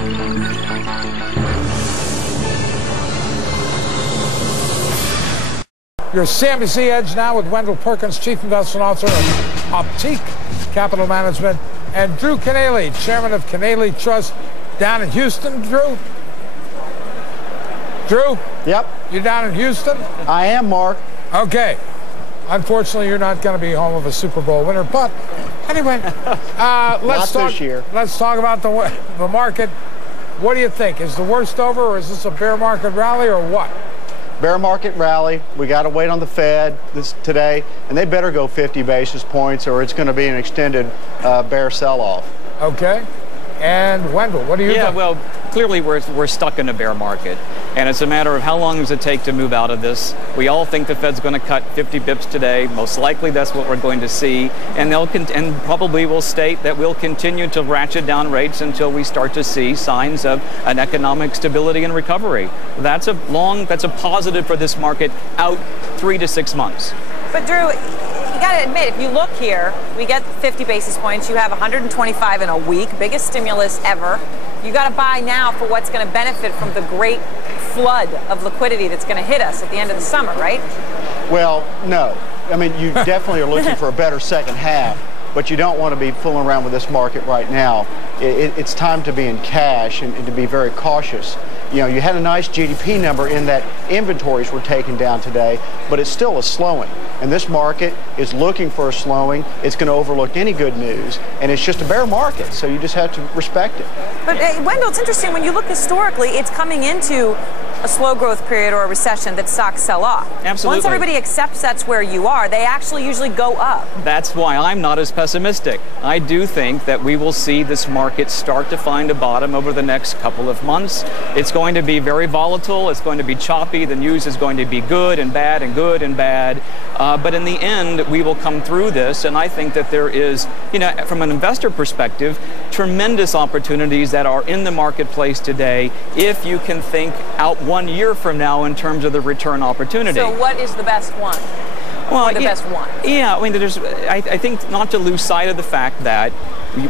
Your CNBC Edge now with Wendell Perkins, Chief Investment Officer of Optique Capital Management, and Drew Kanaly, Chairman of Kanaly Trust down in Houston. Drew? Drew? Yep. You down in Houston? I am, Mark. Okay. Unfortunately, you're not going to be home of a Super Bowl winner, but anyway, let's talk. This year. Let's talk about the market. What do you think? Is the worst over, or is this a bear market rally, or what? Bear market rally. We got to wait on the Fed today, and they better go 50 basis points, or it's going to be an extended bear sell-off. Okay. And Wendell, what do you think? Yeah, well, clearly we're stuck in a bear market, and it's a matter of how long does it take to move out of this. We all think the Fed's going to cut 50 bips today. Most likely that's what we're going to see, and and probably will state that we'll continue to ratchet down rates until we start to see signs of an economic stability and recovery. That's a positive for this market out 3 to 6 months. But Drew, you got to admit, if you look here, we get 50 basis points. You have 125 in a week, biggest stimulus ever. You got to buy now for what's going to benefit from the great flood of liquidity that's going to hit us at the end of the summer, right? Well, no. I mean, you definitely are looking for a better second half, but you don't want to be fooling around with this market right now. It's time to be in cash and to be very cautious. You know, you had a nice GDP number in that inventories were taken down today, but it's still a slowing. And this market is looking for a slowing. It's going to overlook any good news, and it's just a bear market, so you just have to respect it. But Wendell, it's interesting, when you look historically, it's coming into a slow growth period or a recession that stocks sell off. Absolutely. Once everybody accepts that's where you are, they actually usually go up. That's why I'm not as pessimistic. I do think that we will see this market start to find a bottom over the next couple of months. It's going to be very volatile. It's going to be choppy. The news is going to be good and bad and good and bad. But in the end, we will come through this. And I think that there is, from an investor perspective, tremendous opportunities that are in the marketplace today if you can think out 1 year from now in terms of the return opportunity. So what is the best one? Well, the best one? Yeah, I mean, I think not to lose sight of the fact that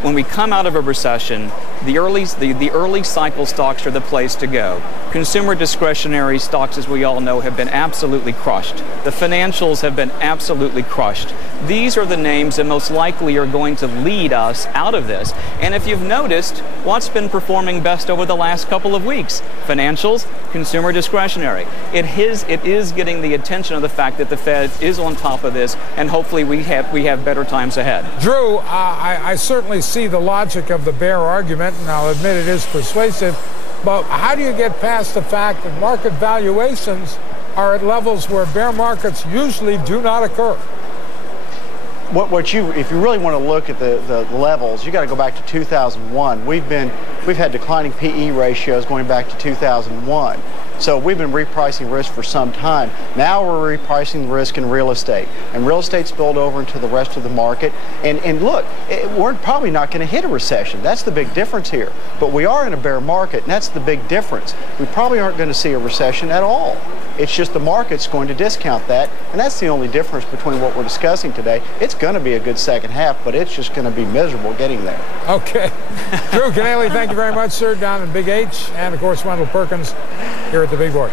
when we come out of a recession, the early cycle stocks are the place to go. Consumer discretionary stocks, as we all know, have been absolutely crushed. The financials have been absolutely crushed. These are the names that most likely are going to lead us out of this. And if you've noticed, what's been performing best over the last couple of weeks? Financials, consumer discretionary. It is getting the attention of the fact that the Fed is on top of this, and hopefully we have better times ahead. Drew, I certainly see the logic of the bear argument, and I'll admit it is persuasive, but how do you get past the fact that market valuations are at levels where bear markets usually do not occur? If you really want to look at the levels, you got to go back to 2001. We've had declining PE ratios going back to 2001. So we've been repricing risk for some time. Now we're repricing risk in real estate, and real estate spilled over into the rest of the market. And look, we're probably not going to hit a recession. That's the big difference here. But we are in a bear market, and that's the big difference. We probably aren't going to see a recession at all. It's just the market's going to discount that, and that's the only difference between what we're discussing today. It's going to be a good second half, but it's just going to be miserable getting there. Okay. Drew Kanaly, thank you very much, sir, down in Big H, and, of course, Wendell Perkins here at the Big Board.